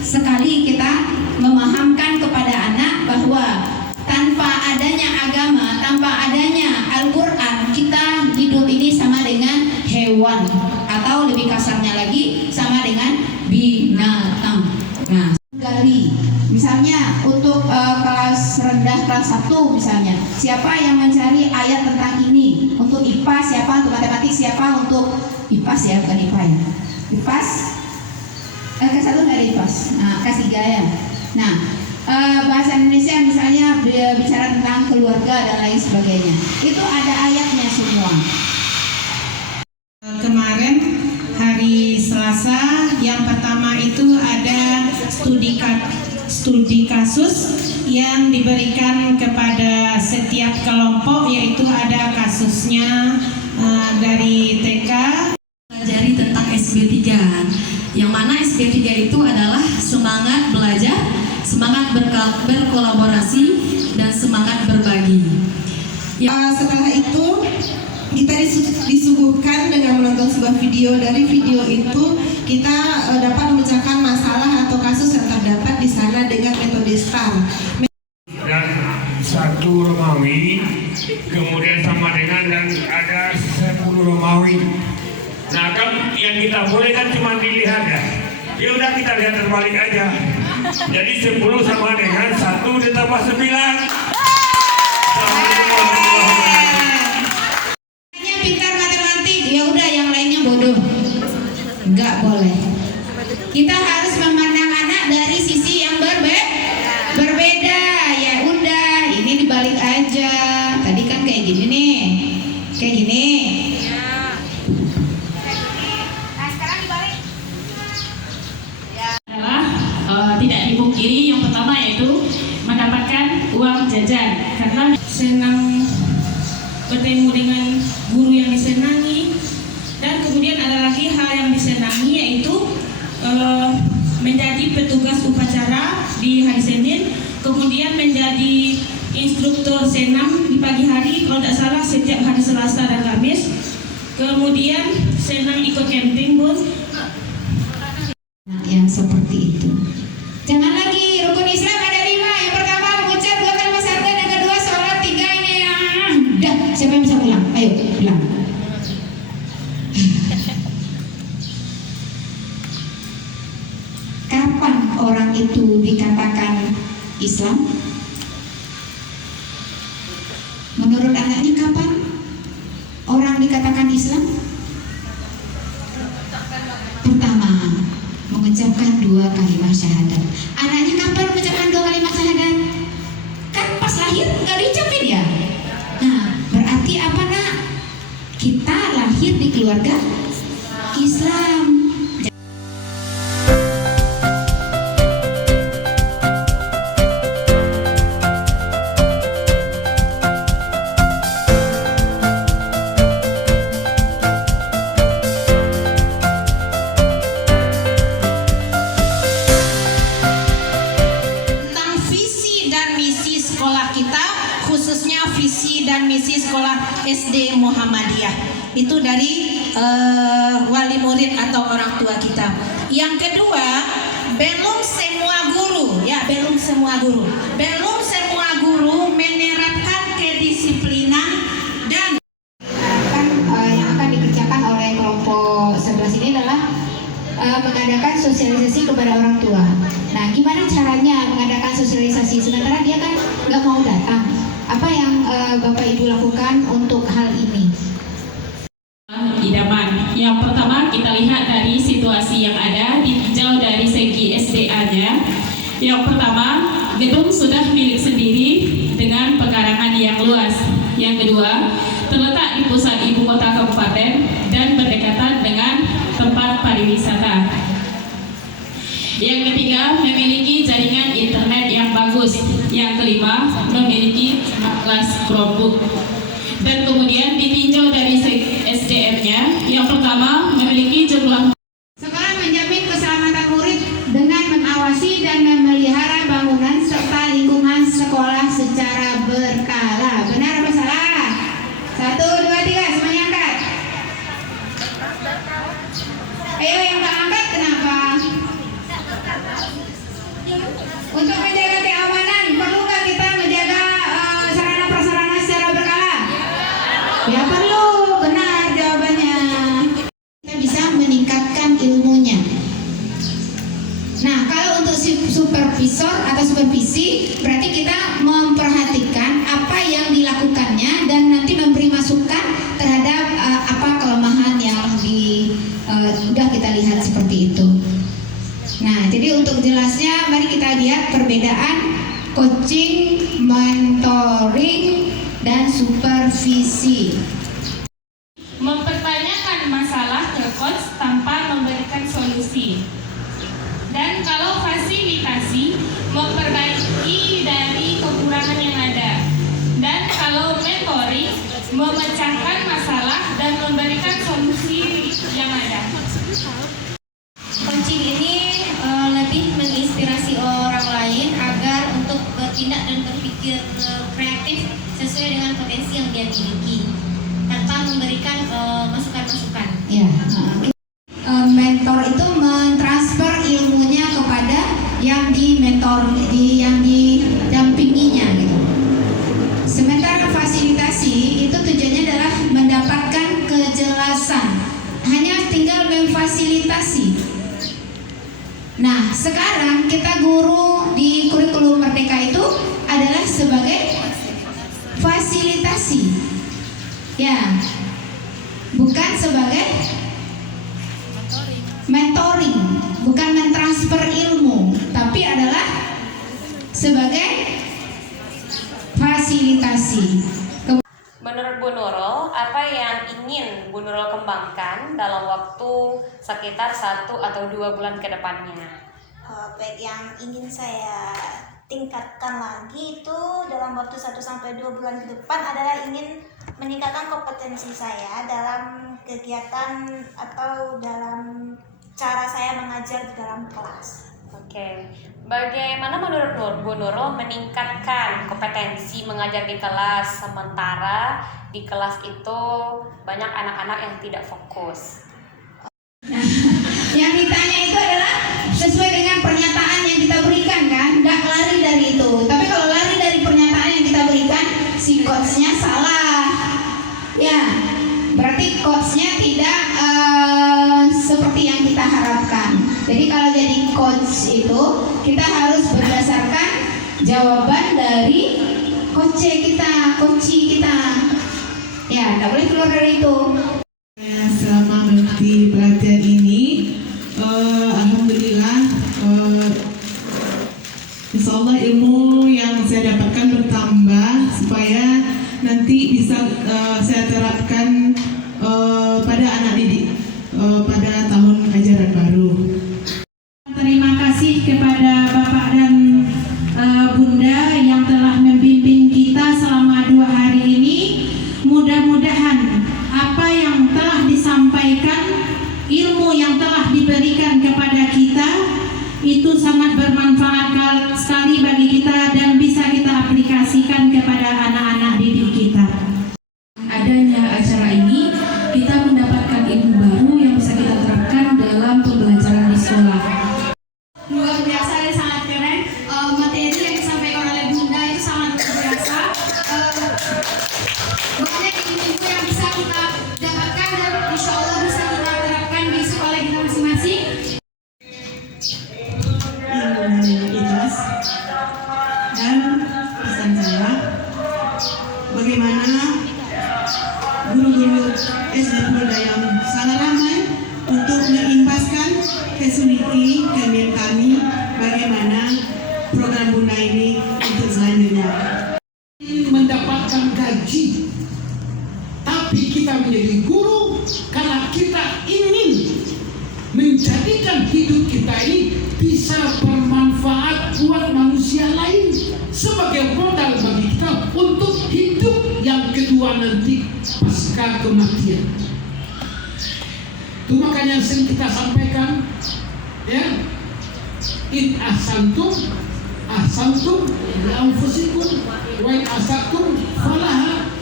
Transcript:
sekali kita memahamkan kepada anak bahwa tanpa adanya agama, tanpa adanya Al-Quran, kita hidup ini sama dengan hewan, atau lebih kasarnya lagi sama dengan binatang. Nah, gali misalnya untuk kelas rendah kelas 1 misalnya, siapa yang mencari ayat tentang ini? Untuk IPA siapa? Untuk matematik siapa? Untuk IPAS ya, bukan IPA ya. IPAS kelas 1 nggak ada IPAS. Nah, kelas 3 ya. Nah, bahasa Indonesia misalnya bicara tentang keluarga dan lain sebagainya, itu ada ayatnya semua. Kemarin hari Selasa yang pertama itu ada studi kasus yang diberikan kepada setiap kelompok, yaitu ada kasusnya dari TK. Pelajari tentang SB3, yang mana SB3 itu adalah semangat belajar, semangat berkolaborasi, dan semangat berbagi. Setelah itu kita disuguhkan dengan menonton sebuah video. Dari video itu kita dapat memecahkan masalah atau kasus yang terdapat di sana dengan metode STAR. Dan 1 Romawi, kemudian sama dengan dan ada 10 Romawi. Nah kan yang kita boleh kan cuma dilihat ya. Ya udah kita lihat terbalik aja. Jadi 10 sama dengan 1 ditambah 9. Pintar matematik, ya udah yang lainnya bodoh. Nggak boleh. Kita harus memandang anak dari sisi yang berbeda. Ya udah, ini dibalik aja. Tadi kan kayak gini nih, kayak gini. Nah sekarang dibalik. Tidak dipungkiri, yang pertama yaitu mendapatkan uang jajan, karena Senang bertemu dengan guru yang disenangi, dan kemudian ada lagi hal yang disenangi, yaitu menjadi petugas upacara di hari Senin, kemudian menjadi instruktur senam di pagi hari kalau tidak salah setiap hari Selasa dan Kamis, kemudian senang ikut camping bun. Yang seperti itu. Jangan lagi rukun Islam ada 5. Yang pertama mengucap 2 kalimat syahadat, yang kedua sholat, 3 ini dah. Siapa yang bisa ulang? Ayo ulang. Kapan orang itu dikatakan Islam? Menurut anaknya kapan orang dikatakan Islam? Pertama, mengucapkan 2 kalimat syahadat. Anaknya kapan mengucapkan 2 kalimat syahadat? Kan pas lahir nggak diucapin ya. Nah, berarti apa nak? Kita lahir di keluarga Islam. Khususnya visi dan misi sekolah SD Muhammadiyah itu dari wali murid atau orang tua kita. Yang kedua, belum semua guru menerapkan kedisiplinan dan yang akan dikerjakan oleh kelompok 11 ini adalah mengadakan sosialisasi kepada orang tua. Nah, gimana caranya mengadakan sosialisasi sementara dia kan nggak mau datang? Apa yang Bapak Ibu lakukan untuk hal ini? idaman. Yang pertama kita lihat dari situasi yang ada, ditinjau dari segi SDA-nya. Yang pertama, gedung sudah milik sendiri dengan pekarangan yang luas. Yang kedua, terletak di pusat ibu kota kabupaten dan berdekatan dengan tempat pariwisata. Yang ketiga, memiliki jaringan internet yang bagus. Yang kelima, memiliki kelas Chromebook. Dan kemudian ditinjau dari SDM-nya. Yang pertama, memiliki jumlah. Sekolah menjamin keselamatan murid dengan mengawasi dan memelihara bangunan serta lingkungan sekolah secara berkala. Benar apa salah? 1, 2, 3, semuanya angkat. Ayo yang tak angkat kenapa? Untuk menjaga keamanan, perlu nggak kita menjaga sarana prasarana secara berkala? Ya perlu, benar jawabannya. Kita bisa meningkatkan ilmunya. Nah, kalau untuk supervisor atau supervisi, berarti kita memperhatikan apa yang dilakukannya dan nanti memberi masukan terhadap apa kelemahan yang sudah kita lihat seperti itu. Nah, jadi untuk jelasnya, mari kita lihat perbedaan coaching, mentoring, dan supervisi. Mempertanyakan masalah ke coach tanpa memberikan solusi. Dan kalau fasilitasi, memperbaiki dari kekurangan yang ada. Dan kalau mentoring, memecahkan masalah dan memberikan solusi yang ada. Coaching ini lebih menginspirasi orang lain agar untuk bertindak dan berpikir kreatif sesuai dengan potensi yang dia miliki tanpa memberikan masukan-masukan. Ya. Mentor itu mentransfer ilmunya kepada yang yang didampinginya gitu. Sementara fasilitasi itu tujuannya adalah mendapatkan kejelasan, hanya tinggal memfasilitasi. Nah, sekarang kita guru di kurikulum Merdeka itu adalah sebagai fasilitasi, ya, bukan sebagai mentoring, bukan mentransfer ilmu, tapi adalah sebagai fasilitasi. Menurut Bu Nurul, apa yang ingin Bu Nurul kembangkan dalam waktu sekitar 1 atau 2 bulan ke depannya? Baik, yang ingin saya tingkatkan lagi itu dalam waktu 1-2 bulan ke depan adalah ingin meningkatkan kompetensi saya dalam kegiatan atau dalam cara saya mengajar di dalam kelas. Oke, bagaimana menurut Bu Nurul meningkatkan kompetensi mengajar di kelas sementara di kelas itu banyak anak-anak yang tidak fokus? Nah, yang ditanya itu adalah sesuai dengan pernyataan yang kita berikan kan, nggak lari dari itu. Tapi kalau lari dari pernyataan yang kita berikan, si coachnya salah. Ya, berarti coachnya tidak seperti yang kita harapkan. Jadi kalau jadi coach itu kita harus berdasarkan jawaban dari coach kita. Ya, nggak boleh keluar dari itu. Selama mengikuti pelatihan ini, alhamdulillah, insya Allah ilmu yang saya dapatkan bertambah supaya nanti bisa saya terapkan pada anak didik pada tahun ajaran baru. Terima kasih kepada Bapak dan Bunda yang telah membimbing kita selama 2 hari ini. Mudah-mudahan apa yang telah disampaikan, ilmu yang telah diberikan kepada kita itu sangat bermanfaat sekali bagi kita dan bisa kita aplikasikan kepada anak-anak didik kita. Adanya acara ini, kita mendapatkan ilmu baru yang bisa kita terapkan dalam pembelajaran di sekolah. Luar biasa dan sangat keren. Materi yang disampaikan oleh Bunda itu sangat luar biasa. Banyak ilmu yang bisa kita dapatkan dan insya Allah bisa kita terapkan di sekolah kita masing-masing. Ikhlas dan pesan saya, bagaimana guru-guru SD Purdayam sangat ramai untuk mengimbaskan ke Suniti, ke kami, bagaimana program Bunda ini untuk selanjutnya. Mendapatkan gaji, tapi kita menjadi guru karena kita ingin menjadikan hidup kita ini bisa bermanfaat buat manusia lain sebagai modal bagi kita untuk hidup yang kedua nanti pasca kematian. Itu makanya sering kita sampaikan, ya, in ahsantum li anfusikum wa in asatum falaha.